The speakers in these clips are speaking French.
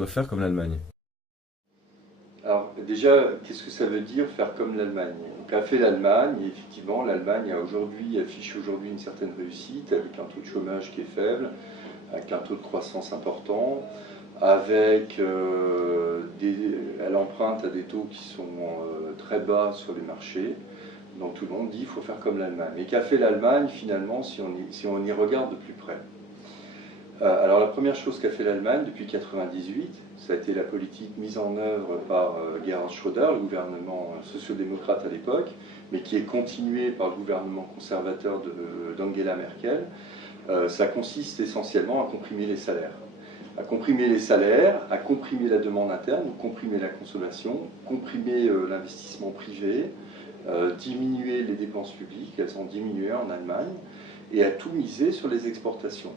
doit faire comme l'Allemagne? Alors déjà, qu'est-ce que ça veut dire faire comme l'Allemagne? Qu'a fait l'Allemagne? Et effectivement, l'Allemagne affiche aujourd'hui une certaine réussite avec un taux de chômage qui est faible, avec un taux de croissance important, elle emprunte à des taux qui sont très bas sur les marchés. Donc tout le monde dit qu'il faut faire comme l'Allemagne. Mais qu'a fait l'Allemagne finalement si on y regarde de plus près? Alors la première chose qu'a fait l'Allemagne depuis 1998, ça a été la politique mise en œuvre par Gerhard Schröder, le gouvernement sociodémocrate à l'époque, mais qui est continuée par le gouvernement conservateur d'Angela Merkel. Ça consiste essentiellement à comprimer les salaires. À comprimer les salaires, à comprimer la demande interne, comprimer la consommation, comprimer l'investissement privé, diminuer les dépenses publiques, elles ont diminué en Allemagne, et à tout miser sur les exportations.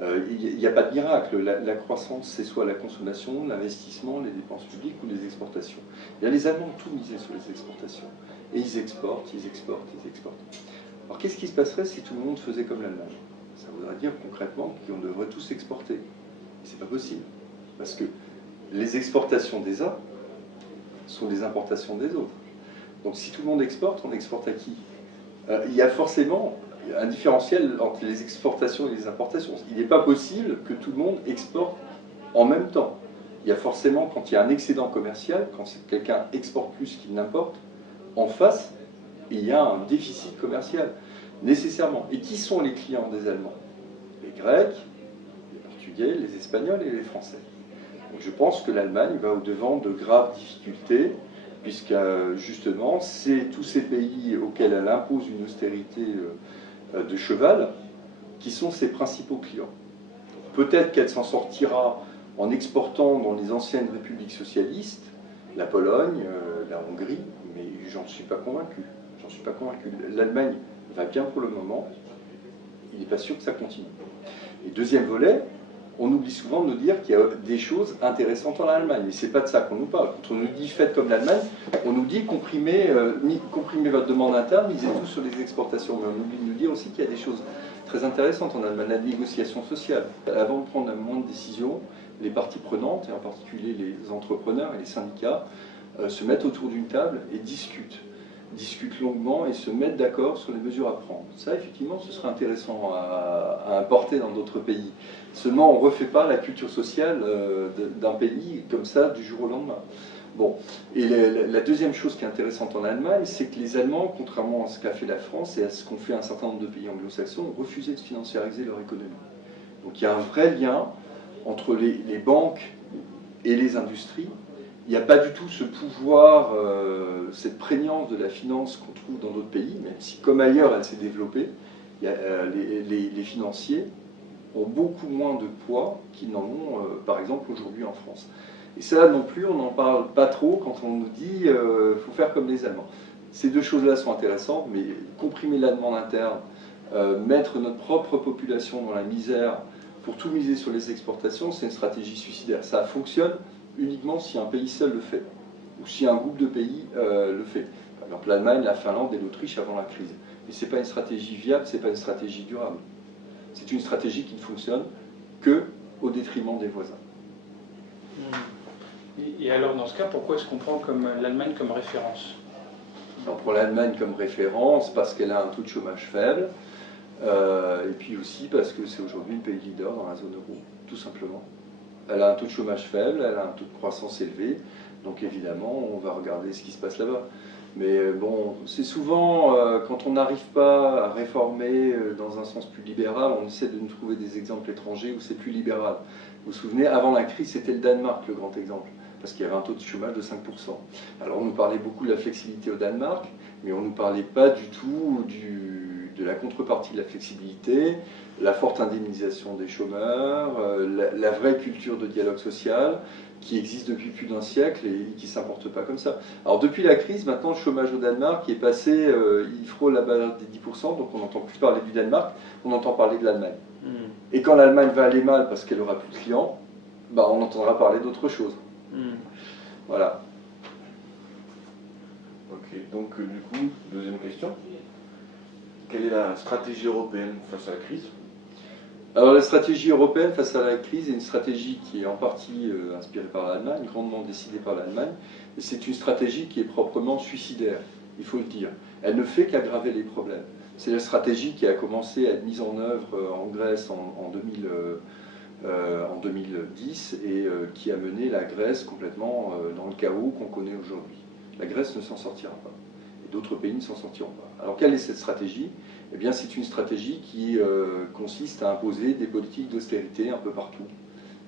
Il n'y a pas de miracle. La croissance, c'est soit la consommation, l'investissement, les dépenses publiques ou les exportations. Et les Allemands ont tout misé sur les exportations. Et ils exportent, ils exportent, ils exportent. Alors qu'est-ce qui se passerait si tout le monde faisait comme l'Allemagne? Ça voudrait dire concrètement qu'on devrait tous exporter. Et c'est pas possible. Parce que les exportations des uns sont les importations des autres. Donc si tout le monde exporte, on exporte à qui? Il y a forcément un différentiel entre les exportations et les importations. Il n'est pas possible que tout le monde exporte en même temps. Il y a forcément, quand il y a un excédent commercial, quand quelqu'un exporte plus qu'il n'importe, en face, il y a un déficit commercial, nécessairement. Et qui sont les clients des Allemands? Les Grecs, les Portugais, les Espagnols et les Français. Donc je pense que l'Allemagne va au-devant de graves difficultés, puisque justement, c'est tous ces pays auxquels elle impose une austérité de cheval qui sont ses principaux clients. Peut-être qu'elle s'en sortira en exportant dans les anciennes républiques socialistes, la Pologne, la Hongrie, mais j'en suis pas convaincu. J'en suis pas convaincu. L'Allemagne va bien pour le moment, il n'est pas sûr que ça continue. Et deuxième volet, on oublie souvent de nous dire qu'il y a des choses intéressantes en Allemagne. Mais c'est pas de ça qu'on nous parle. Quand on nous dit faites comme l'Allemagne, on nous dit comprimez votre demande interne, misez tout sur les exportations. Mais on oublie de nous dire aussi qu'il y a des choses très intéressantes en Allemagne, la négociation sociale. Avant de prendre la moindre décision, les parties prenantes, et en particulier les entrepreneurs et les syndicats, se mettent autour d'une table et discutent longuement et se mettent d'accord sur les mesures à prendre. Ça, effectivement, ce serait intéressant à importer dans d'autres pays. Seulement, on ne refait pas la culture sociale d'un pays comme ça du jour au lendemain. Bon, et la deuxième chose qui est intéressante en Allemagne, c'est que les Allemands, contrairement à ce qu'a fait la France et à ce qu'ont fait un certain nombre de pays anglo-saxons, ont refusé de financiariser leur économie. Donc il y a un vrai lien entre les banques et les industries. Il n'y a pas du tout ce pouvoir, cette prégnance de la finance qu'on trouve dans d'autres pays, même si comme ailleurs elle s'est développée, les financiers ont beaucoup moins de poids qu'ils n'en ont par exemple aujourd'hui en France. Et ça non plus, on n'en parle pas trop quand on nous dit faut faire comme les Allemands. Ces deux choses-là sont intéressantes, mais comprimer la demande interne, mettre notre propre population dans la misère pour tout miser sur les exportations, c'est une stratégie suicidaire. Ça fonctionne uniquement si un pays seul le fait, ou si un groupe de pays le fait. Par exemple l'Allemagne, la Finlande et l'Autriche avant la crise. Mais ce n'est pas une stratégie viable, ce n'est pas une stratégie durable. C'est une stratégie qui ne fonctionne que au détriment des voisins. Et alors dans ce cas, pourquoi est-ce qu'on prend l'Allemagne comme référence? On prend l'Allemagne comme référence parce qu'elle a un taux de chômage faible, et puis aussi parce que c'est aujourd'hui le pays leader dans la zone euro, tout simplement. Elle a un taux de chômage faible, elle a un taux de croissance élevé, donc évidemment on va regarder ce qui se passe là-bas. Mais bon, c'est souvent, quand on n'arrive pas à réformer dans un sens plus libéral, on essaie de nous trouver des exemples étrangers où c'est plus libéral. Vous vous souvenez, avant la crise, c'était le Danemark le grand exemple, parce qu'il y avait un taux de chômage de 5%. Alors on nous parlait beaucoup de la flexibilité au Danemark, mais on ne nous parlait pas du tout de la contrepartie de la flexibilité, la forte indemnisation des chômeurs, la vraie culture de dialogue social qui existe depuis plus d'un siècle et qui ne s'importe pas comme ça. Alors depuis la crise, maintenant le chômage au Danemark est passé, il frôle la barre des 10%, donc on n'entend plus parler du Danemark, on entend parler de l'Allemagne. Et quand l'Allemagne va aller mal parce qu'elle aura plus de clients, bah, on entendra parler d'autre chose. Voilà. Ok, donc du coup, deuxième question. Quelle est la stratégie européenne face à la crise? Alors la stratégie européenne face à la crise est une stratégie qui est en partie inspirée par l'Allemagne, grandement décidée par l'Allemagne, et c'est une stratégie qui est proprement suicidaire, il faut le dire. Elle ne fait qu'aggraver les problèmes. C'est la stratégie qui a commencé à être mise en œuvre en Grèce en 2010 et qui a mené la Grèce complètement dans le chaos qu'on connaît aujourd'hui. La Grèce ne s'en sortira pas, et d'autres pays ne s'en sortiront pas. Alors quelle est cette stratégie ? Eh bien, c'est une stratégie qui consiste à imposer des politiques d'austérité un peu partout.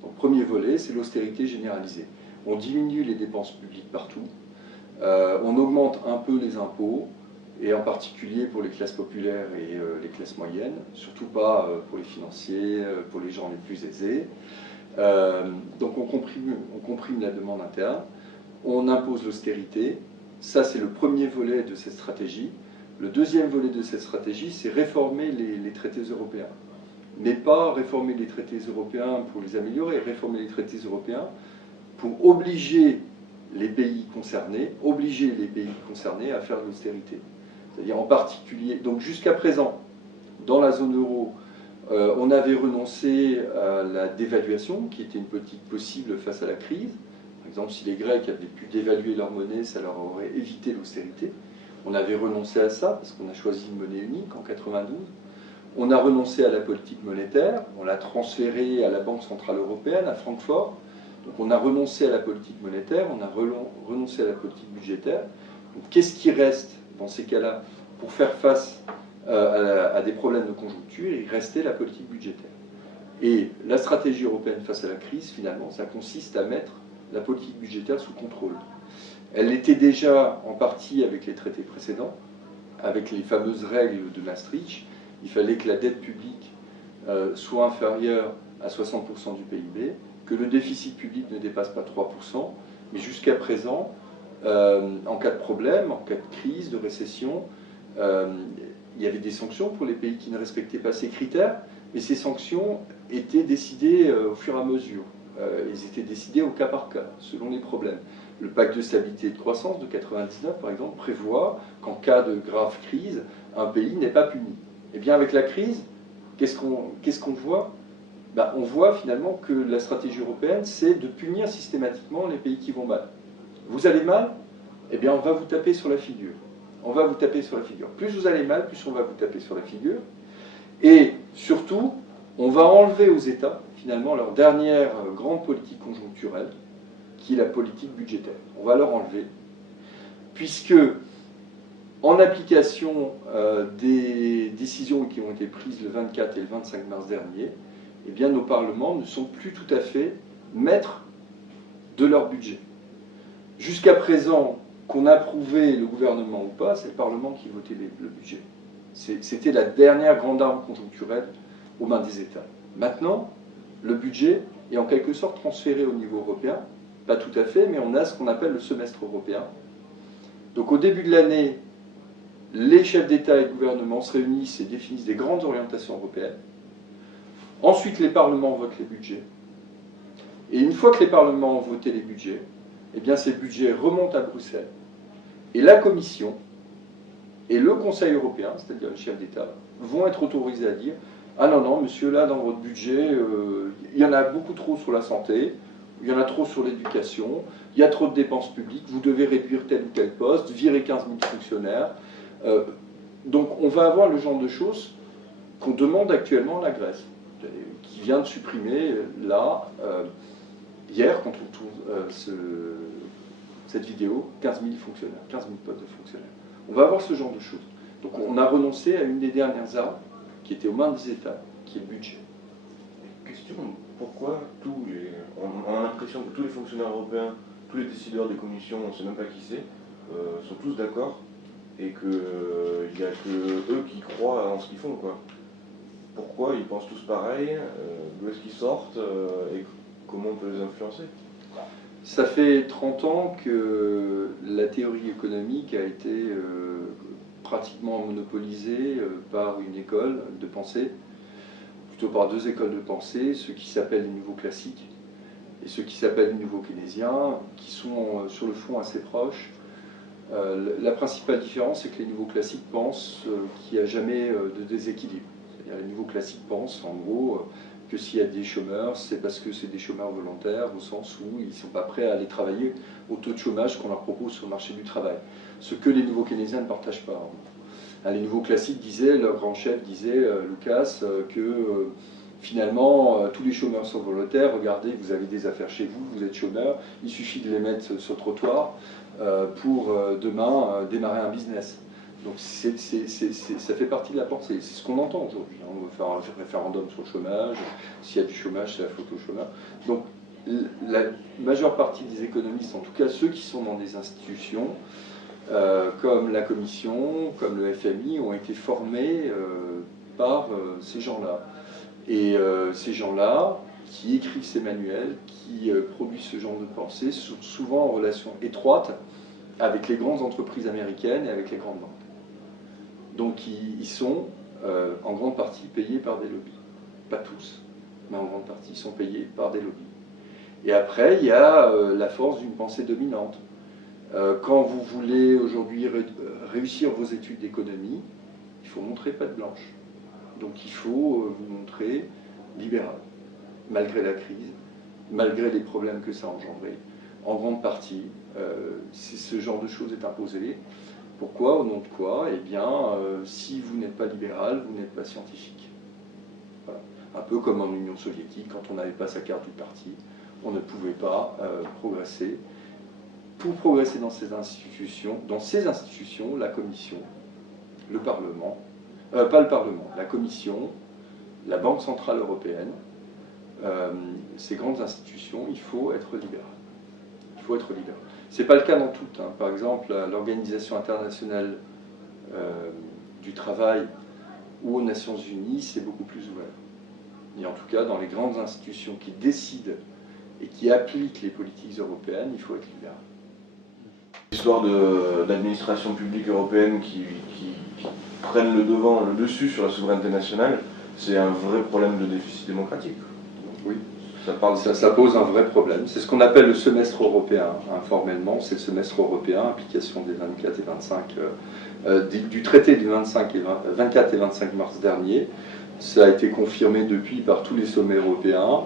Donc, premier volet, c'est l'austérité généralisée. On diminue les dépenses publiques partout, on augmente un peu les impôts, et en particulier pour les classes populaires et les classes moyennes, surtout pas pour les financiers, pour les gens les plus aisés. Donc, on comprime la demande interne, on impose l'austérité. Ça, c'est le premier volet de cette stratégie. Le deuxième volet de cette stratégie, c'est réformer les traités européens. Mais pas réformer les traités européens pour les améliorer, réformer les traités européens pour obliger les pays concernés à faire de l'austérité. C'est-à-dire en particulier, donc jusqu'à présent, dans la zone euro, on avait renoncé à la dévaluation, qui était une politique possible face à la crise. Par exemple, si les Grecs avaient pu dévaluer leur monnaie, ça leur aurait évité l'austérité. On avait renoncé à ça, parce qu'on a choisi une monnaie unique en 1992. On a renoncé à la politique monétaire, on l'a transférée à la Banque Centrale Européenne, à Francfort. Donc on a renoncé à la politique monétaire, on a renoncé à la politique budgétaire. Qu'est-ce qui reste dans ces cas-là pour faire face à des problèmes de conjoncture? Il restait la politique budgétaire. Et la stratégie européenne face à la crise, finalement, ça consiste à mettre la politique budgétaire sous contrôle. Elle l'était déjà en partie avec les traités précédents, avec les fameuses règles de Maastricht. Il fallait que la dette publique soit inférieure à 60% du PIB, que le déficit public ne dépasse pas 3%, mais jusqu'à présent, en cas de problème, en cas de crise, de récession, il y avait des sanctions pour les pays qui ne respectaient pas ces critères, mais ces sanctions étaient décidées au fur et à mesure. Elles étaient décidées au cas par cas, selon les problèmes. Le pacte de stabilité et de croissance de 1999, par exemple, prévoit qu'en cas de grave crise, un pays n'est pas puni. Eh bien, avec la crise, qu'est-ce qu'on voit ? Ben, on voit finalement que la stratégie européenne, c'est de punir systématiquement les pays qui vont mal. Vous allez mal ? Eh bien, on va vous taper sur la figure. On va vous taper sur la figure. Plus vous allez mal, plus on va vous taper sur la figure. Et surtout, on va enlever aux États, finalement, leur dernière grande politique conjoncturelle, qui est la politique budgétaire. On va leur enlever, puisque, en application des décisions qui ont été prises le 24 et le 25 mars dernier, eh bien, nos parlements ne sont plus tout à fait maîtres de leur budget. Jusqu'à présent, qu'on approuvait le gouvernement ou pas, c'est le Parlement qui votait le budget. C'était la dernière grande arme conjoncturelle aux mains des États. Maintenant, le budget est en quelque sorte transféré au niveau européen. Pas tout à fait, mais on a ce qu'on appelle le semestre européen. Donc au début de l'année, les chefs d'État et de gouvernement se réunissent et définissent des grandes orientations européennes. Ensuite, les parlements votent les budgets. Et une fois que les parlements ont voté les budgets, eh bien ces budgets remontent à Bruxelles. Et la Commission et le Conseil européen, c'est-à-dire les chefs d'État, vont être autorisés à dire « Ah non, non, monsieur, là, dans votre budget, il y en a beaucoup trop sur la santé, il y en a trop sur l'éducation, il y a trop de dépenses publiques, vous devez réduire tel ou tel poste, virer 15 000 fonctionnaires. » Donc on va avoir le genre de choses qu'on demande actuellement à la Grèce, qui vient de supprimer, là, hier, quand on tourne cette vidéo, 15 000 fonctionnaires, 15 000 postes de fonctionnaires. On va avoir ce genre de choses. Donc on a renoncé à une des dernières armes qui était aux mains des États, qui est le budget. Question, pourquoi on a l'impression que tous les fonctionnaires européens, tous les décideurs des commissions, on ne sait même pas qui c'est, sont tous d'accord et qu'il n'y a que eux qui croient en ce qu'ils font, quoi. Pourquoi ils pensent tous pareil, d'où est-ce qu'ils sortent et comment on peut les influencer? Ça fait 30 ans que la théorie économique a été pratiquement monopolisée par une école de pensée, plutôt par deux écoles de pensée, ceux qui s'appellent les nouveaux classiques et ceux qui s'appellent les nouveaux keynésiens, qui sont sur le fond assez proches. La principale différence, c'est que les nouveaux classiques pensent qu'il n'y a jamais de déséquilibre. Les nouveaux classiques pensent, en gros, que s'il y a des chômeurs, c'est parce que c'est des chômeurs volontaires, au sens où ils ne sont pas prêts à aller travailler au taux de chômage qu'on leur propose sur le marché du travail. Ce que les nouveaux keynésiens ne partagent pas. Les nouveaux classiques disaient, leur grand chef disait, Lucas, que finalement, tous les chômeurs sont volontaires. Regardez, vous avez des affaires chez vous, vous êtes chômeur, il suffit de les mettre sur le trottoir pour demain démarrer un business. Donc ça fait partie de la pensée, c'est ce qu'on entend aujourd'hui. On veut faire un référendum sur le chômage, s'il y a du chômage, c'est la faute au chômeur. Donc la majeure partie des économistes, en tout cas ceux qui sont dans des institutions, comme la Commission, comme le FMI, ont été formés par ces gens-là. Et ces gens-là, qui écrivent ces manuels, qui produisent ce genre de pensée, sont souvent en relation étroite avec les grandes entreprises américaines et avec les grandes banques. Donc ils sont en grande partie payés par des lobbies. Pas tous, mais en grande partie, ils sont payés par des lobbies. Et après, il y a la force d'une pensée dominante. Quand vous voulez aujourd'hui réussir vos études d'économie, il faut montrer patte blanche. Donc il faut vous montrer libéral, malgré la crise, malgré les problèmes que ça a engendré. En grande partie, ce genre de choses est imposé. Pourquoi? Au nom de quoi? Eh bien, si vous n'êtes pas libéral, vous n'êtes pas scientifique. Voilà. Un peu comme en Union soviétique, quand on n'avait pas sa carte du parti, on ne pouvait pas progresser. Pour progresser dans ces institutions, la Commission, le Parlement, pas le Parlement, la Commission, la Banque Centrale Européenne, ces grandes institutions, il faut être libéral. Il faut être libéral. Ce n'est pas le cas dans toutes. Hein. Par exemple, l'Organisation internationale du travail ou aux Nations Unies, c'est beaucoup plus ouvert. Et en tout cas, dans les grandes institutions qui décident et qui appliquent les politiques européennes, il faut être libéral. L'histoire d'administration publique européenne qui prennent le dessus sur la souveraineté nationale, c'est un vrai problème de déficit démocratique. Oui. Ça pose un vrai problème. C'est ce qu'on appelle le semestre européen. Informellement, c'est le semestre européen, application des 24 et 25, du traité du 24 et 25 mars dernier. Ça a été confirmé depuis par tous les sommets européens.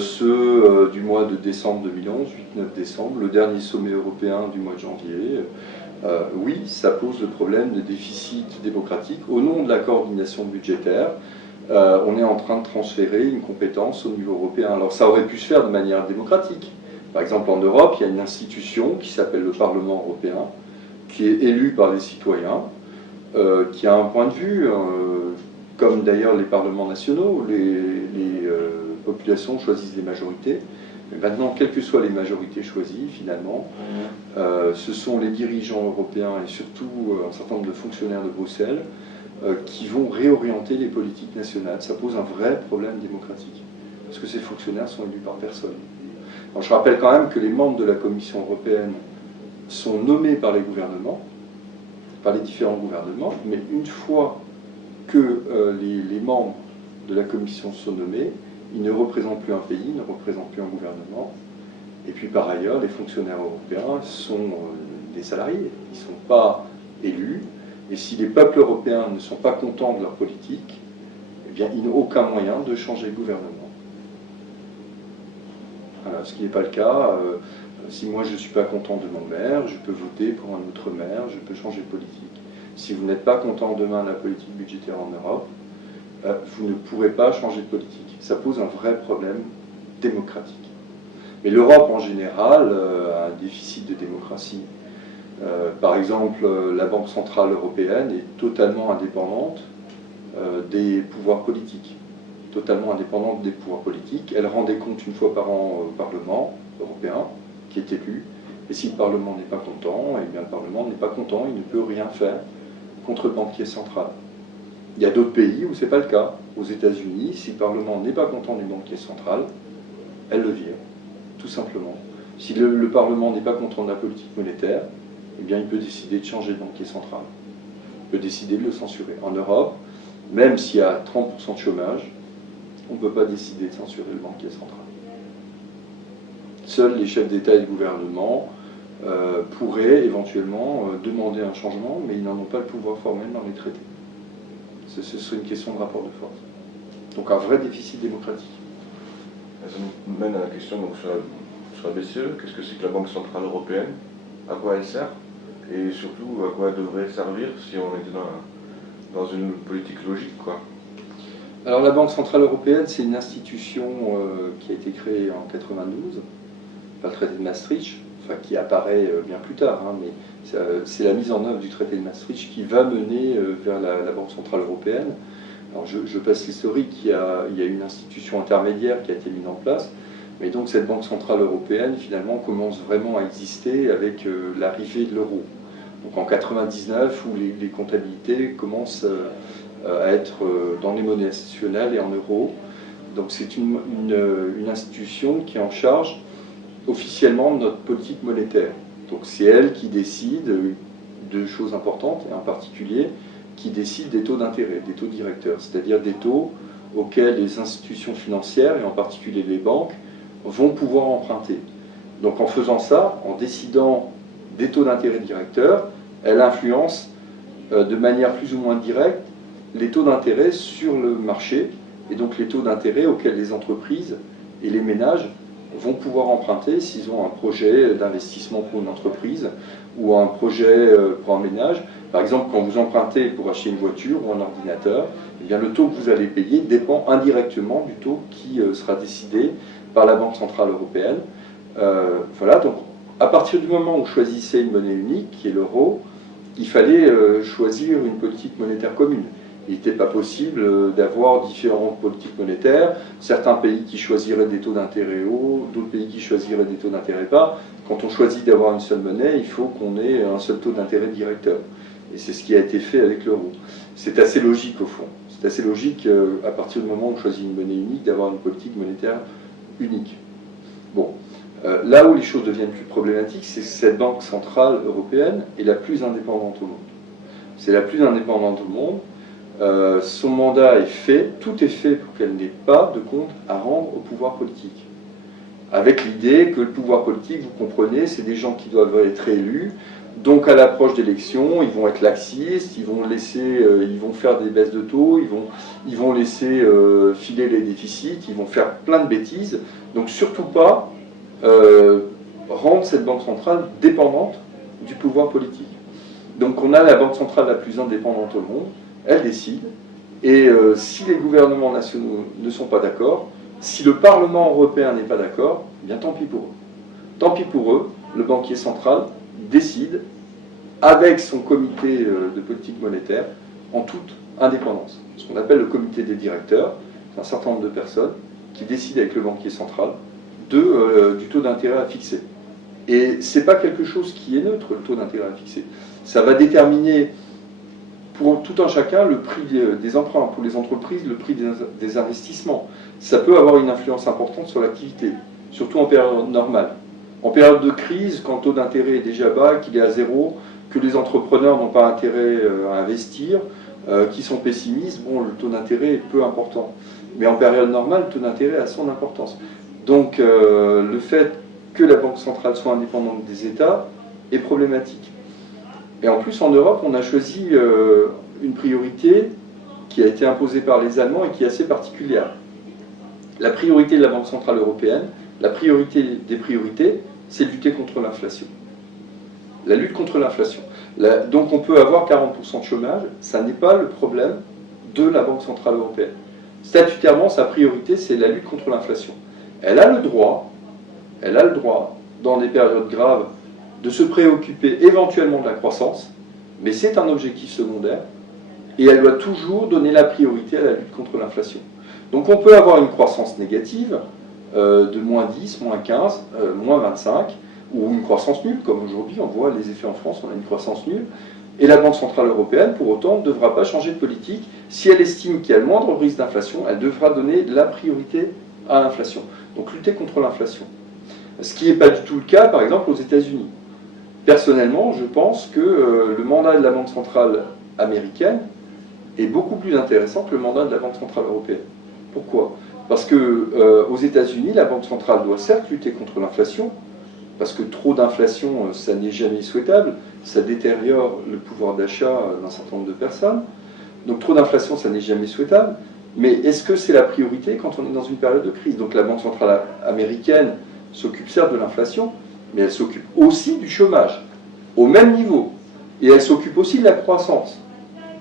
Ceux du mois de décembre 2011, 8-9 décembre, le dernier sommet européen du mois de janvier. Oui, ça pose le problème de déficit démocratique. Au nom de la coordination budgétaire, on est en train de transférer une compétence au niveau européen. Alors ça aurait pu se faire de manière démocratique. Par exemple, en Europe, il y a une institution qui s'appelle le Parlement européen, qui est élu par les citoyens, qui a un point de vue, comme d'ailleurs les parlements nationaux, les populations choisissent des majorités. Mais maintenant, quelles que soient les majorités choisies, finalement, ce sont les dirigeants européens et surtout un certain nombre de fonctionnaires de Bruxelles qui vont réorienter les politiques nationales. Ça pose un vrai problème démocratique, parce que ces fonctionnaires sont élus par personne. Alors, je rappelle quand même que les membres de la Commission européenne sont nommés par les gouvernements, par les différents gouvernements, mais une fois que les membres de la Commission sont nommés, ils ne représentent plus un pays, ils ne représentent plus un gouvernement. Et puis par ailleurs, les fonctionnaires européens sont des salariés, ils ne sont pas élus. Et si les peuples européens ne sont pas contents de leur politique, eh bien, ils n'ont aucun moyen de changer le gouvernement. Voilà, ce qui n'est pas le cas. Si moi je ne suis pas content de mon maire, je peux voter pour un autre maire, je peux changer de politique. Si vous n'êtes pas content demain de la politique budgétaire en Europe, vous ne pourrez pas changer de politique. Ça pose un vrai problème démocratique. Mais l'Europe en général a un déficit de démocratie. Par exemple, la Banque Centrale Européenne est totalement indépendante des pouvoirs politiques. Totalement indépendante des pouvoirs politiques. Elle rend des comptes une fois par an au Parlement européen, qui est élu. Et si le Parlement n'est pas content, eh bien le Parlement n'est pas content, il ne peut rien faire contre le banquier central. Il y a d'autres pays où ce n'est pas le cas. Aux États-Unis, si le Parlement n'est pas content du banquier central, elle le vire, tout simplement. Si le Parlement n'est pas content de la politique monétaire, eh bien il peut décider de changer de banquier central. Il peut décider de le censurer. En Europe, même s'il y a 30% de chômage, on ne peut pas décider de censurer le banquier central. Seuls les chefs d'État et de gouvernement pourraient éventuellement demander un changement, mais ils n'en ont pas le pouvoir formel dans les traités. Ce serait une question de rapport de force. Donc un vrai déficit démocratique. Ça nous mène à la question donc, sur la BCE. Qu'est-ce que c'est que la Banque Centrale Européenne? À quoi elle sert? Et surtout, à quoi elle devrait servir si on était dans une politique logique, quoi? Alors la Banque Centrale Européenne, c'est une institution qui a été créée en 92, par le traité de Maastricht, enfin qui apparaît bien plus tard, hein, mais c'est la mise en œuvre du traité de Maastricht qui va mener vers la Banque Centrale Européenne. Alors je passe l'historique, il y a une institution intermédiaire qui a été mise en place, mais donc cette Banque Centrale Européenne finalement commence vraiment à exister avec l'arrivée de l'euro. Donc en 99, où les comptabilités commencent à être dans les monnaies nationales et en euros. Donc c'est une institution qui est en charge officiellement de notre politique monétaire. Donc c'est elle qui décide de choses importantes, et en particulier qui décide des taux d'intérêt, des taux directeurs, c'est-à-dire des taux auxquels les institutions financières, et en particulier les banques, vont pouvoir emprunter. Donc en faisant ça, en décidant des taux d'intérêt directeurs, elle influence de manière plus ou moins directe les taux d'intérêt sur le marché, et donc les taux d'intérêt auxquels les entreprises et les ménages vont pouvoir emprunter s'ils ont un projet d'investissement pour une entreprise ou un projet pour un ménage. Par exemple, quand vous empruntez pour acheter une voiture ou un ordinateur, eh bien, le taux que vous allez payer dépend indirectement du taux qui sera décidé par la Banque Centrale Européenne. Voilà, donc à partir du moment où on choisissait une monnaie unique, qui est l'euro, il fallait choisir une politique monétaire commune. Il n'était pas possible d'avoir différentes politiques monétaires, certains pays qui choisiraient des taux d'intérêt hauts, d'autres pays qui choisiraient des taux d'intérêt bas. Quand on choisit d'avoir une seule monnaie, il faut qu'on ait un seul taux d'intérêt directeur. Et c'est ce qui a été fait avec l'euro. C'est assez logique au fond. C'est assez logique à partir du moment où on choisit une monnaie unique, d'avoir une politique monétaire unique. Bon, là où les choses deviennent plus problématiques, c'est que cette Banque Centrale Européenne est la plus indépendante au monde. C'est la plus indépendante au monde. Son mandat est fait, tout est fait pour qu'elle n'ait pas de compte à rendre au pouvoir politique. Avec l'idée que le pouvoir politique, vous comprenez, c'est des gens qui doivent être élus, donc à l'approche d'élections, ils vont être laxistes, ils vont faire des baisses de taux, ils vont laisser filer les déficits, ils vont faire plein de bêtises, donc surtout pas rendre cette banque centrale dépendante du pouvoir politique. Donc on a la banque centrale la plus indépendante au monde, elle décide, et si les gouvernements nationaux ne sont pas d'accord, si le Parlement européen n'est pas d'accord, eh bien tant pis pour eux. Tant pis pour eux, le banquier central décide, avec son comité de politique monétaire, en toute indépendance. Ce qu'on appelle le comité des directeurs, c'est un certain nombre de personnes qui décident avec le banquier central du taux d'intérêt à fixer. Et ce n'est pas quelque chose qui est neutre, le taux d'intérêt à fixer. Ça va déterminer pour tout un chacun le prix des emprunts, pour les entreprises le prix des investissements. Ça peut avoir une influence importante sur l'activité, surtout en période normale. En période de crise, quand le taux d'intérêt est déjà bas, qu'il est à zéro, que les entrepreneurs n'ont pas intérêt à investir, qui sont pessimistes, bon, le taux d'intérêt est peu important. Mais en période normale, le taux d'intérêt a son importance. Donc le fait que la Banque centrale soit indépendante des États est problématique. Et en plus, en Europe, on a choisi une priorité qui a été imposée par les Allemands et qui est assez particulière. La priorité de la Banque centrale européenne, la priorité des priorités, c'est de lutter contre l'inflation. La lutte contre l'inflation. Donc on peut avoir 40% de chômage, ça n'est pas le problème de la Banque centrale européenne. Statutairement, sa priorité, c'est la lutte contre l'inflation. Elle a le droit, dans des périodes graves, de se préoccuper éventuellement de la croissance, mais c'est un objectif secondaire, et elle doit toujours donner la priorité à la lutte contre l'inflation. Donc on peut avoir une croissance négative de moins 10, moins 15, moins 25, ou une croissance nulle, comme aujourd'hui, on voit les effets en France, on a une croissance nulle, et la Banque centrale européenne, pour autant, ne devra pas changer de politique. Si elle estime qu'il y a le moindre risque d'inflation, elle devra donner la priorité à l'inflation. Donc lutter contre l'inflation. Ce qui n'est pas du tout le cas, par exemple, aux États-Unis. Personnellement, je pense que le mandat de la Banque centrale américaine est beaucoup plus intéressant que le mandat de la Banque centrale européenne. Pourquoi? Parce qu'aux États-Unis, la Banque centrale doit certes lutter contre l'inflation, parce que trop d'inflation, ça n'est jamais souhaitable, ça détériore le pouvoir d'achat d'un certain nombre de personnes. Donc trop d'inflation, ça n'est jamais souhaitable. Mais est-ce que c'est la priorité quand on est dans une période de crise? Donc la Banque centrale américaine s'occupe certes de l'inflation, mais elle s'occupe aussi du chômage, au même niveau. Et elle s'occupe aussi de la croissance.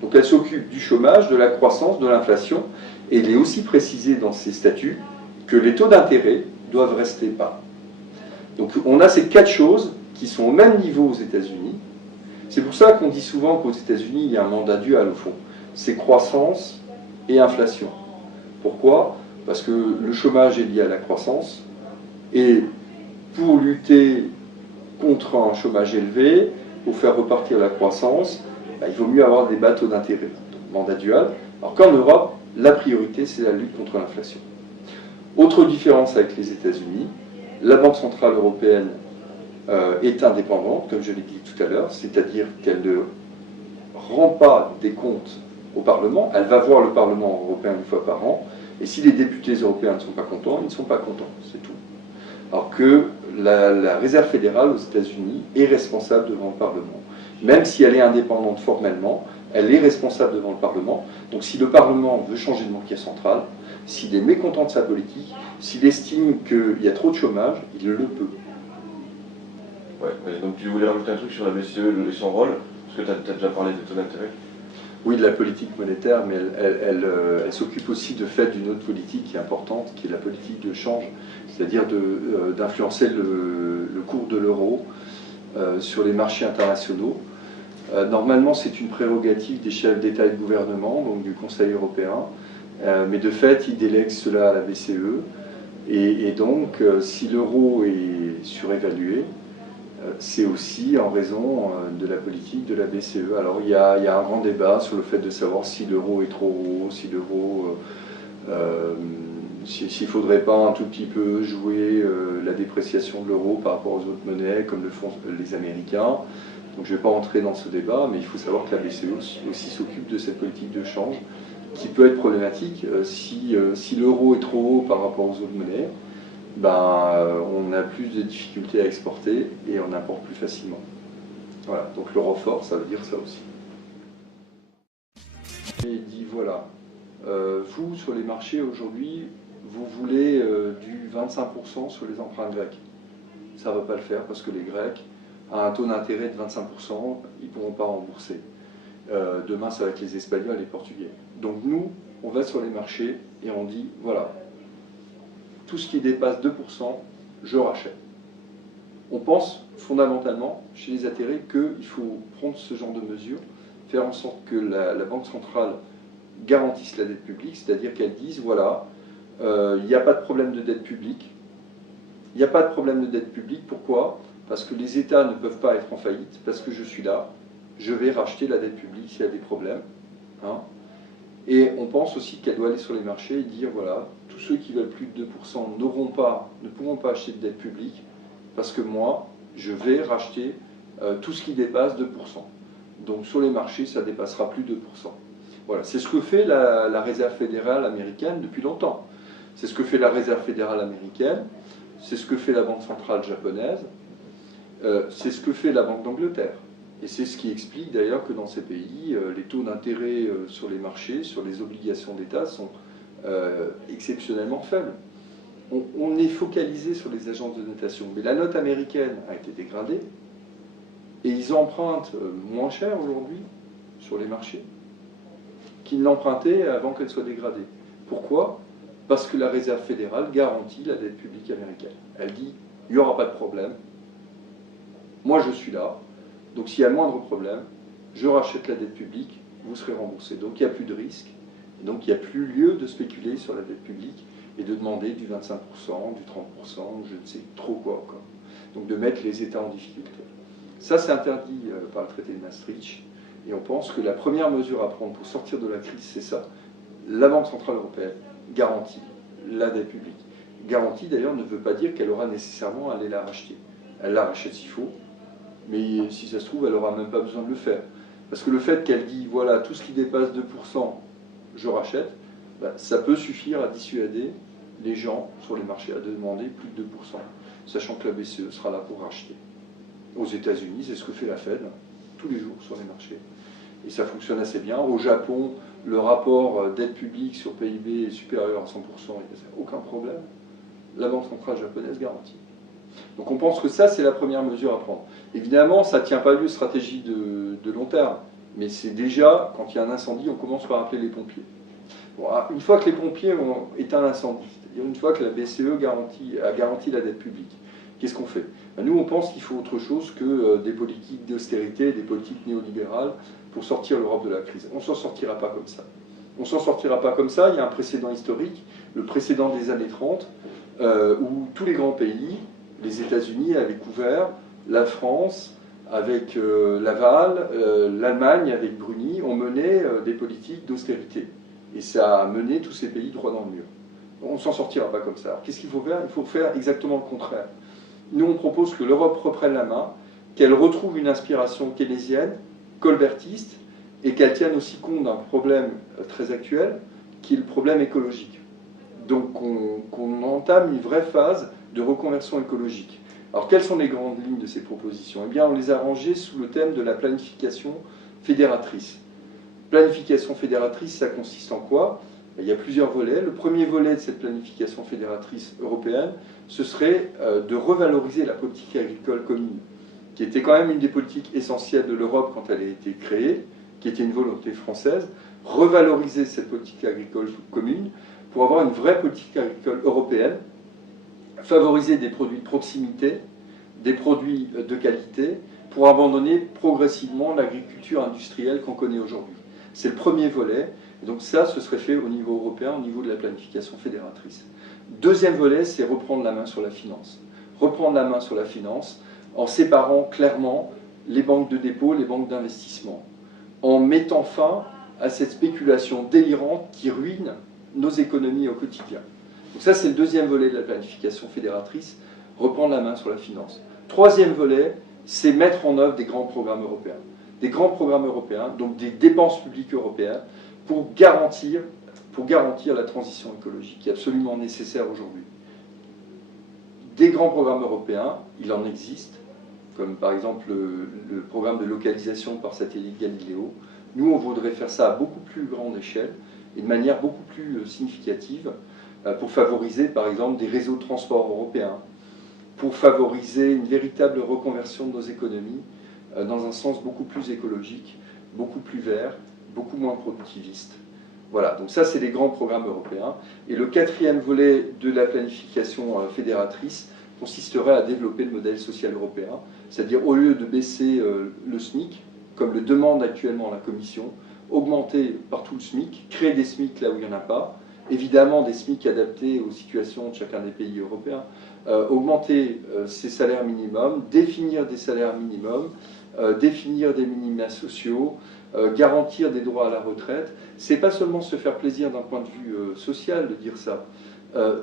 Donc elle s'occupe du chômage, de la croissance, de l'inflation. Et il est aussi précisé dans ses statuts que les taux d'intérêt doivent rester bas. Donc on a ces 4 choses qui sont au même niveau aux États-Unis. C'est pour ça qu'on dit souvent qu'aux États-Unis, il y a un mandat dual au fond. C'est croissance et inflation. Pourquoi? Parce que le chômage est lié à la croissance. Et pour lutter contre un chômage élevé, pour faire repartir la croissance, il vaut mieux avoir des bas taux d'intérêt. Donc mandat dual. Alors qu'en Europe, la priorité, c'est la lutte contre l'inflation. Autre différence avec les États-Unis, la Banque centrale européenne est indépendante, comme je l'ai dit tout à l'heure, c'est-à-dire qu'elle ne rend pas des comptes au Parlement, elle va voir le Parlement européen une fois par an, et si les députés européens ne sont pas contents, ils ne sont pas contents, c'est tout. Alors que la Réserve fédérale aux États-Unis est responsable devant le Parlement. Même si elle est indépendante formellement, elle est responsable devant le Parlement. Donc si le Parlement veut changer de banquier central, s'il est mécontent de sa politique, s'il estime qu'il y a trop de chômage, il le peut. Ouais, donc tu voulais rajouter un truc sur la BCE et son rôle, parce que tu as déjà parlé des taux d'intérêt. Oui, de la politique monétaire, mais elle s'occupe aussi de fait d'une autre politique qui est importante, qui est la politique de change, c'est-à-dire d'influencer le cours de l'euro sur les marchés internationaux. Normalement, c'est une prérogative des chefs d'État et de gouvernement, donc du Conseil européen, mais de fait, ils délèguent cela à la BCE, et donc, si l'euro est surévalué, c'est aussi en raison de la politique de la BCE. Alors il y a un grand débat sur le fait de savoir si l'euro est trop haut, si l'euro, s'il ne faudrait pas un tout petit peu jouer la dépréciation de l'euro par rapport aux autres monnaies, comme le font les Américains. Donc je ne vais pas entrer dans ce débat, mais il faut savoir que la BCE aussi s'occupe de cette politique de change, qui peut être problématique si l'euro est trop haut par rapport aux autres monnaies. On a plus de difficultés à exporter et on importe plus facilement. Voilà, donc l'euro fort, ça veut dire ça aussi. Et il dit voilà, vous sur les marchés aujourd'hui, vous voulez du 25% sur les emprunts grecs. Ça ne va pas le faire parce que les Grecs, à un taux d'intérêt de 25%, ils ne pourront pas rembourser. Demain, ça va être les Espagnols et les Portugais. Donc nous, on va sur les marchés et on dit voilà, tout ce qui dépasse 2%, je rachète. On pense fondamentalement, chez les atterrés, qu'il faut prendre ce genre de mesures, faire en sorte que la Banque centrale garantisse la dette publique, c'est-à-dire qu'elle dise, voilà, il n'y a pas de problème de dette publique. Il n'y a pas de problème de dette publique, pourquoi? Parce que les États ne peuvent pas être en faillite, parce que je suis là, je vais racheter la dette publique s'il y a des problèmes. Hein. Et on pense aussi qu'elle doit aller sur les marchés et dire, voilà, tous ceux qui veulent plus de 2% ne pourront pas acheter de dette publique, parce que moi, je vais racheter tout ce qui dépasse 2%. Donc sur les marchés, ça dépassera plus de 2%. Voilà, c'est ce que fait la Réserve fédérale américaine depuis longtemps. C'est ce que fait la Réserve fédérale américaine, c'est ce que fait la Banque centrale japonaise, c'est ce que fait la Banque d'Angleterre. Et c'est ce qui explique d'ailleurs que dans ces pays, les taux d'intérêt sur les marchés, sur les obligations d'État sont exceptionnellement faibles. On est focalisé sur les agences de notation, mais la note américaine a été dégradée et ils empruntent moins cher aujourd'hui sur les marchés qu'ils n'empruntaient avant qu'elle soit dégradée. Pourquoi? Parce que la Réserve fédérale garantit la dette publique américaine. Elle dit, il n'y aura pas de problème, moi je suis là, donc s'il y a le moindre problème, je rachète la dette publique, vous serez remboursé. Donc il n'y a plus de risque, donc il n'y a plus lieu de spéculer sur la dette publique et de demander du 25%, du 30%, je ne sais trop quoi encore. Donc de mettre les États en difficulté. Ça c'est interdit par le traité de Maastricht, et on pense que la première mesure à prendre pour sortir de la crise, c'est ça. La Banque centrale européenne garantit la dette publique. Garantie d'ailleurs ne veut pas dire qu'elle aura nécessairement à aller la racheter. Elle la rachète s'il faut, mais si ça se trouve, elle n'aura même pas besoin de le faire. Parce que le fait qu'elle dit, voilà, tout ce qui dépasse 2%, je rachète, ça peut suffire à dissuader les gens sur les marchés à demander plus de 2%, sachant que la BCE sera là pour racheter. Aux États-Unis, c'est ce que fait la Fed tous les jours sur les marchés. et ça fonctionne assez bien. Au Japon, le rapport dette publique sur PIB est supérieur à 100%, il n'y a aucun problème. La Banque centrale japonaise garantit. Donc on pense que ça, c'est la première mesure à prendre. Évidemment, ça ne tient pas lieu de stratégie de long terme, mais c'est déjà, quand il y a un incendie, on commence par appeler les pompiers. Bon, une fois que les pompiers ont éteint l'incendie, c'est-à-dire une fois que la BCE a garanti la dette publique, qu'est-ce qu'on fait? Nous, on pense qu'il faut autre chose que des politiques d'austérité, des politiques néolibérales pour sortir l'Europe de la crise. On ne s'en sortira pas comme ça. On ne s'en sortira pas comme ça. Il y a un précédent historique, le précédent des années 30, où tous les grands pays, les États-Unis avaient couvert, la France avec Laval, l'Allemagne avec Bruni, ont mené des politiques d'austérité. Et ça a mené tous ces pays droit dans le mur. On ne s'en sortira pas comme ça. Alors qu'est-ce qu'il faut faire? Il faut faire exactement le contraire. Nous, on propose que l'Europe reprenne la main, qu'elle retrouve une inspiration keynésienne, colbertiste, et qu'elle tienne aussi compte d'un problème très actuel, qui est le problème écologique. Donc qu'on entame une vraie phase de reconversion écologique. Alors quelles sont les grandes lignes de ces propositions? Eh bien, on les a rangées sous le thème de la planification fédératrice. Planification fédératrice, ça consiste en quoi? Il y a plusieurs volets. Le premier volet de cette planification fédératrice européenne, ce serait de revaloriser la politique agricole commune, qui était quand même une des politiques essentielles de l'Europe quand elle a été créée, qui était une volonté française, revaloriser cette politique agricole commune pour avoir une vraie politique agricole européenne, favoriser des produits de proximité, des produits de qualité, pour abandonner progressivement l'agriculture industrielle qu'on connaît aujourd'hui. C'est le premier volet. Et donc ça, ce serait fait au niveau européen, au niveau de la planification fédératrice. Deuxième volet, c'est reprendre la main sur la finance. Reprendre la main sur la finance en séparant clairement les banques de dépôt, les banques d'investissement, en mettant fin à cette spéculation délirante qui ruine nos économies au quotidien. Donc ça, c'est le deuxième volet de la planification fédératrice, reprendre la main sur la finance. Troisième volet, c'est mettre en œuvre des grands programmes européens. Des grands programmes européens, donc des dépenses publiques européennes, pour garantir la transition écologique qui est absolument nécessaire aujourd'hui. Des grands programmes européens, il en existe, comme par exemple le programme de localisation par satellite Galileo. Nous, on voudrait faire ça à beaucoup plus grande échelle et de manière beaucoup plus significative pour favoriser par exemple des réseaux de transport européens, pour favoriser une véritable reconversion de nos économies dans un sens beaucoup plus écologique, beaucoup plus vert, beaucoup moins productiviste. Voilà, donc ça c'est les grands programmes européens. Et le quatrième volet de la planification fédératrice consisterait à développer le modèle social européen, c'est-à-dire au lieu de baisser le SMIC, comme le demande actuellement la Commission, augmenter partout le SMIC, créer des SMIC là où il n'y en a pas, évidemment des SMIC adaptés aux situations de chacun des pays européens, augmenter ces salaires minimums, définir des salaires minimums, définir des minima sociaux, garantir des droits à la retraite. C'est pas seulement se faire plaisir d'un point de vue social de dire ça,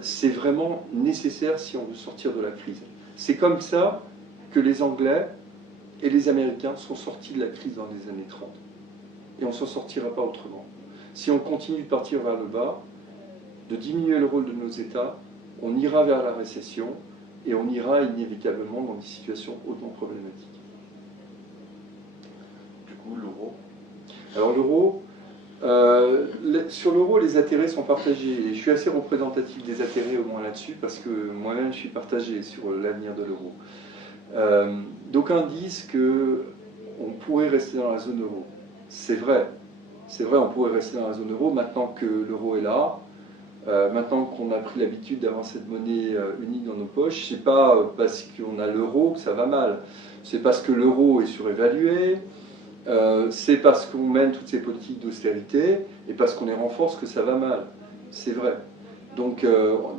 c'est vraiment nécessaire si on veut sortir de la crise. C'est comme ça que les Anglais et les Américains sont sortis de la crise dans les années 30. Et on ne s'en sortira pas autrement. Si on continue de partir vers le bas, de diminuer le rôle de nos États, on ira vers la récession et on ira inévitablement dans des situations hautement problématiques. Du coup, l'euro. Alors l'euro, sur l'euro, les intérêts sont partagés. Et je suis assez représentatif des intérêts au moins là-dessus, parce que moi-même, je suis partagé sur l'avenir de l'euro. D'aucuns disent qu'on pourrait rester dans la zone euro. C'est vrai, on pourrait rester dans la zone euro maintenant que l'euro est là. Maintenant qu'on a pris l'habitude d'avoir cette monnaie unique dans nos poches, c'est pas parce qu'on a l'euro que ça va mal. C'est parce que l'euro est surévalué, c'est parce qu'on mène toutes ces politiques d'austérité et parce qu'on les renforce que ça va mal. C'est vrai. Donc,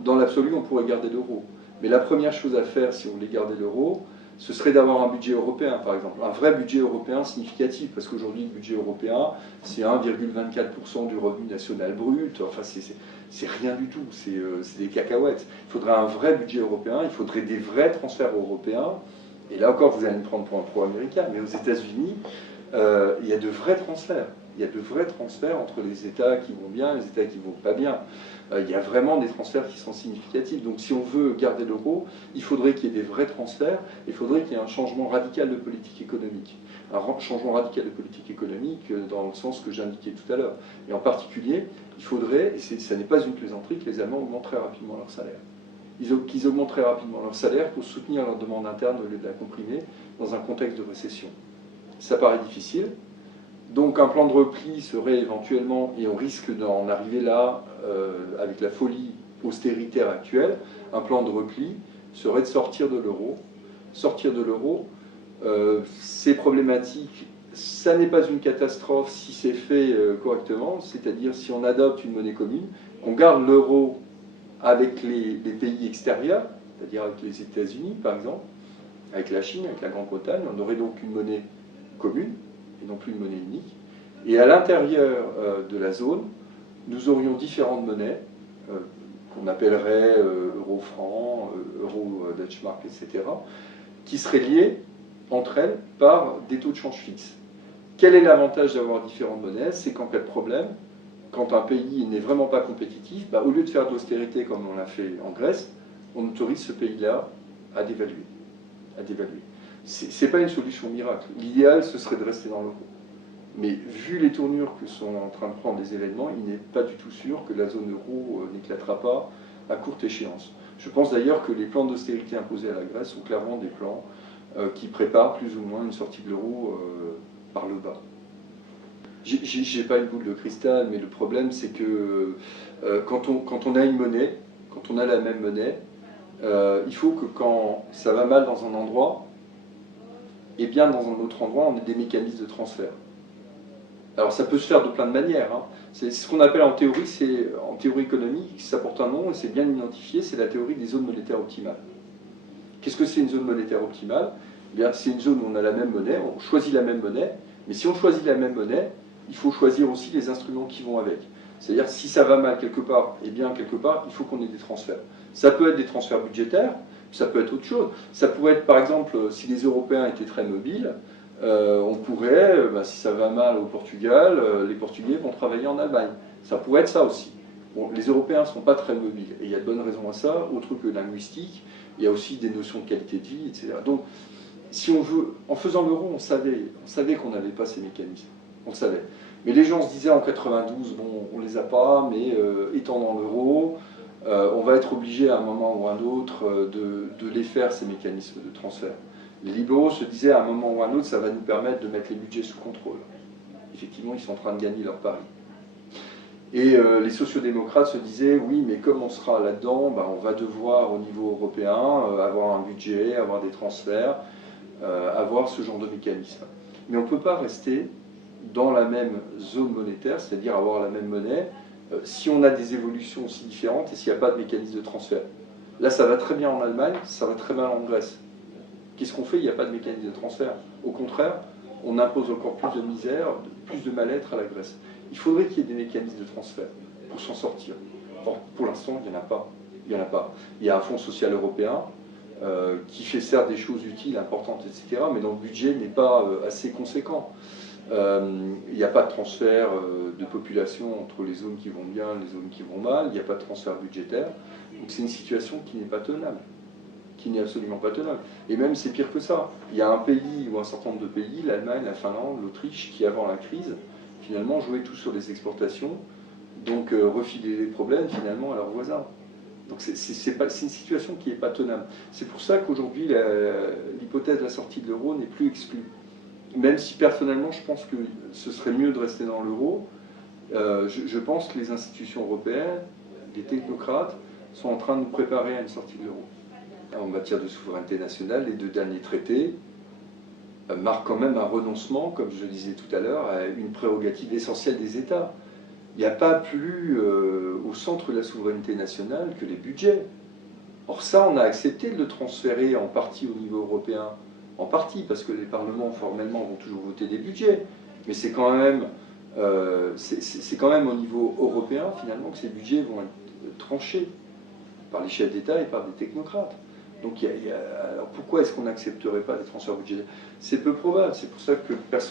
dans l'absolu, on pourrait garder l'euro. Mais la première chose à faire, si on voulait garder l'euro, ce serait d'avoir un budget européen, par exemple. Un vrai budget européen significatif, parce qu'aujourd'hui, le budget européen, c'est 1,24% du revenu national brut. Enfin, c'est rien du tout, c'est des cacahuètes. Il faudrait un vrai budget européen, il faudrait des vrais transferts européens. Et là encore, vous allez me prendre pour un pro-américain, mais aux États-Unis, il y a de vrais transferts. Il y a de vrais transferts entre les États qui vont bien et les États qui ne vont pas bien. Il y a vraiment des transferts qui sont significatifs. Donc si on veut garder l'euro, il faudrait qu'il y ait des vrais transferts, il faudrait qu'il y ait un changement radical de politique économique. Un changement radical de politique économique dans le sens que j'indiquais tout à l'heure. Et en particulier, il faudrait, et ça n'est pas une plaisanterie, que les Allemands augmentent très rapidement leur salaire. Qu'ils augmentent très rapidement leur salaire pour soutenir leur demande interne au lieu de la comprimer dans un contexte de récession. Ça paraît difficile. Donc un plan de repli serait éventuellement, et on risque d'en arriver là avec la folie austéritaire actuelle, un plan de repli serait de sortir de l'euro. Sortir de l'euro, c'est problématique. Ça n'est pas une catastrophe si c'est fait correctement, c'est-à-dire si on adopte une monnaie commune, qu'on garde l'euro avec les pays extérieurs, c'est-à-dire avec les États-Unis par exemple, avec la Chine, avec la Grande-Bretagne, on aurait donc une monnaie commune, et non plus une monnaie unique. Et à l'intérieur de la zone, nous aurions différentes monnaies, qu'on appellerait euro-franc, euro-Deutschmark, etc., qui seraient liées entre elles par des taux de change fixes. Quel est l'avantage d'avoir différentes monnaies? C'est qu'en cas de problème, quand un pays n'est vraiment pas compétitif, au lieu de faire de l'austérité comme on l'a fait en Grèce, on autorise ce pays-là à dévaluer. Ce n'est pas une solution miracle. L'idéal, ce serait de rester dans l'euro. Mais vu les tournures que sont en train de prendre les événements, il n'est pas du tout sûr que la zone euro n'éclatera pas à courte échéance. Je pense d'ailleurs que les plans d'austérité imposés à la Grèce sont clairement des plans qui préparent plus ou moins une sortie de l'euro par le bas. J'ai pas une boule de cristal, mais le problème c'est que quand on a une monnaie, quand on a la même monnaie, il faut que quand ça va mal dans un endroit, et bien dans un autre endroit, on ait des mécanismes de transfert. Alors ça peut se faire de plein de manières. Hein. C'est ce qu'on appelle en théorie économique, ça porte un nom et c'est bien identifié, c'est la théorie des zones monétaires optimales. Qu'est-ce que c'est une zone monétaire optimale? Eh bien, c'est une zone où on a la même monnaie, on choisit la même monnaie, mais si on choisit la même monnaie, il faut choisir aussi les instruments qui vont avec. C'est-à-dire si ça va mal quelque part, eh bien quelque part, il faut qu'on ait des transferts. Ça peut être des transferts budgétaires, ça peut être autre chose. Ça pourrait être par exemple, si les Européens étaient très mobiles, on pourrait, si ça va mal au Portugal, les Portugais vont travailler en Allemagne. Ça pourrait être ça aussi. Bon, les Européens ne sont pas très mobiles, et il y a de bonnes raisons à ça, autre que linguistique, il y a aussi des notions de qualité de vie, etc. Donc, si on veut, en faisant l'euro, on savait qu'on n'avait pas ces mécanismes, on le savait. Mais les gens se disaient en 92, bon, on les a pas, mais étant dans l'euro, on va être obligé à un moment ou à un autre de les faire, ces mécanismes de transfert. Les libéraux se disaient à un moment ou à un autre, ça va nous permettre de mettre les budgets sous contrôle. Effectivement, ils sont en train de gagner leur pari. Et les sociodémocrates se disaient, oui, mais comme on sera là-dedans, on va devoir au niveau européen avoir un budget, avoir des transferts, avoir ce genre de mécanisme. Mais on ne peut pas rester dans la même zone monétaire, c'est-à-dire avoir la même monnaie, si on a des évolutions aussi différentes et s'il n'y a pas de mécanisme de transfert. Là, ça va très bien en Allemagne, ça va très mal en Grèce. Qu'est-ce qu'on fait? Il n'y a pas de mécanisme de transfert. Au contraire, on impose encore plus de misère, plus de mal-être à la Grèce. Il faudrait qu'il y ait des mécanismes de transfert pour s'en sortir. Or, pour l'instant, il n'y en a pas. Il y a un fonds social européen qui fait certes des choses utiles, importantes, etc., mais dont le budget n'est pas assez conséquent. Il n'y a pas de transfert de population entre les zones qui vont bien et les zones qui vont mal. Il n'y a pas de transfert budgétaire. Donc c'est une situation qui n'est pas tenable. Qui n'est absolument pas tenable. Et même c'est pire que ça. Il y a un pays ou un certain nombre de pays, l'Allemagne, la Finlande, l'Autriche, qui avant la crise, finalement jouaient tout sur les exportations, donc refilaient les problèmes finalement à leurs voisins. Donc c'est une situation qui n'est pas tenable. C'est pour ça qu'aujourd'hui l'hypothèse de la sortie de l'euro n'est plus exclue. Même si personnellement je pense que ce serait mieux de rester dans l'euro, je pense que les institutions européennes, les technocrates, sont en train de nous préparer à une sortie de l'euro. En matière de souveraineté nationale, les deux derniers traités marquent quand même un renoncement, comme je le disais tout à l'heure, à une prérogative essentielle des États. Il n'y a pas plus au centre de la souveraineté nationale que les budgets. Or ça, on a accepté de le transférer en partie au niveau européen. En partie, parce que les parlements, formellement, vont toujours voter des budgets. Mais c'est quand même au niveau européen, finalement, que ces budgets vont être tranchés par les chefs d'État et par des technocrates. Donc alors pourquoi est-ce qu'on n'accepterait pas des transferts budgétaires? C'est peu probable, c'est pour ça que personne